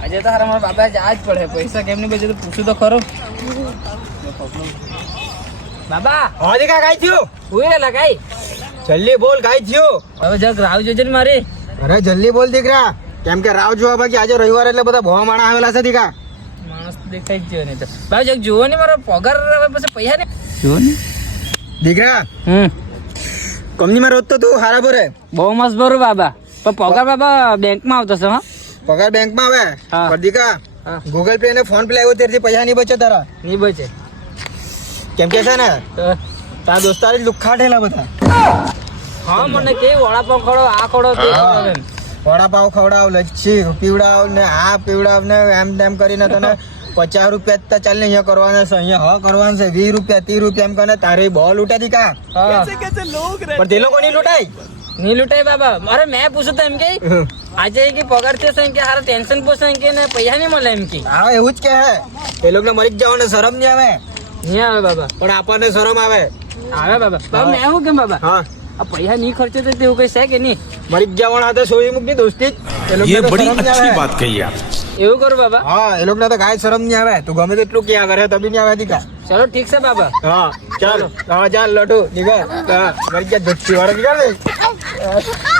આજે તો હારા મારા બાબા જ પડે પૈસા કેમની બચે તો પૂછું તો ખરો બાબા હા દીકા કાઈ થયું ઉઈ લગાઈ જલ્દી બોલ કાઈ થયું હવે જગ રાવ જોજે ને મારી અરે જલ્દી બોલ દીકરા કેમ કે રાવ જોવા બાકી આજે રવિવાર એટલે બધા ભવા માણા આવેલા છે દીકા માણસ દેખાઈ જ ગયો નહીં તો બાબા જગ જુઓ ને મારો પગાર હવે પછી પૈસા ને જુઓ ને દીકરા કંપનીમાં રોજ તો તું હારા ભરે બહુ મસ્ત ભરું બાબા પણ પગાર બાબા બેંકમાં આવતો છે હા પગાર બેંકમાં આવે હા. પણ દીકા ગૂગલ પે ને ફોન પે આવ્યો ત્યારથી પૈસા નહીં બચે તારા નહીં બચે કેમ કે છે ને તો તારા દોસ્તાર જ લુખ્ખા ઠેલા બધા હા મને કે વડાપાવ ખવડો આ ખવડો તે ખવડો એમ. વડાપાવ ખવડાવ લચ્છી પીવડાવ ને આ પીવડાવ ને એમ તેમ કરીને તને 50 રૂપિયા તો ચાલ ને અહીંયા કરવાના છે અહીંયા કરવાના છે 20 રૂપિયા 30 રૂપિયા એમ કરીને તારે બહુ લૂંટા દીકા હા પણ તે લોકો નહીં લૂંટાય નહીં લૂંટાય બાબા અરે મેં પૂછ્યું તો એમ કે આજે કે પગાર થયો એમ કે હારા ટેન્શન પોસે એમ કે ને પૈસા નહીં મળે એમ કે હા એવું જ કે હે એ લોકોને મરી જ જવાને શરમ નહીં આવે નહીં આવે બાબા પણ આપણને શરમ આવે આવે બાબા બાબા મેં શું કેમ બાબા હા આ પૈસા નહીં ખર્ચે તો તેવું કઈ છે કે નહીં મરી જ જવાના હતા સોરી મુકની દોસ્તી ये बड़ी अच्छी बात कही आप એવું કરો બાબા હા એ લોકોને તો કાંઈ શરમ નહીં આવે તું ગમે તેટલું ક્યાં કરે તબી નહીં આવે દીકા ચલો ઠીક છે બાબા હા ચાલ હા ચાલ લટુ નીકળ હા મરી ગયા જચ્છી વાળા નીકળ દે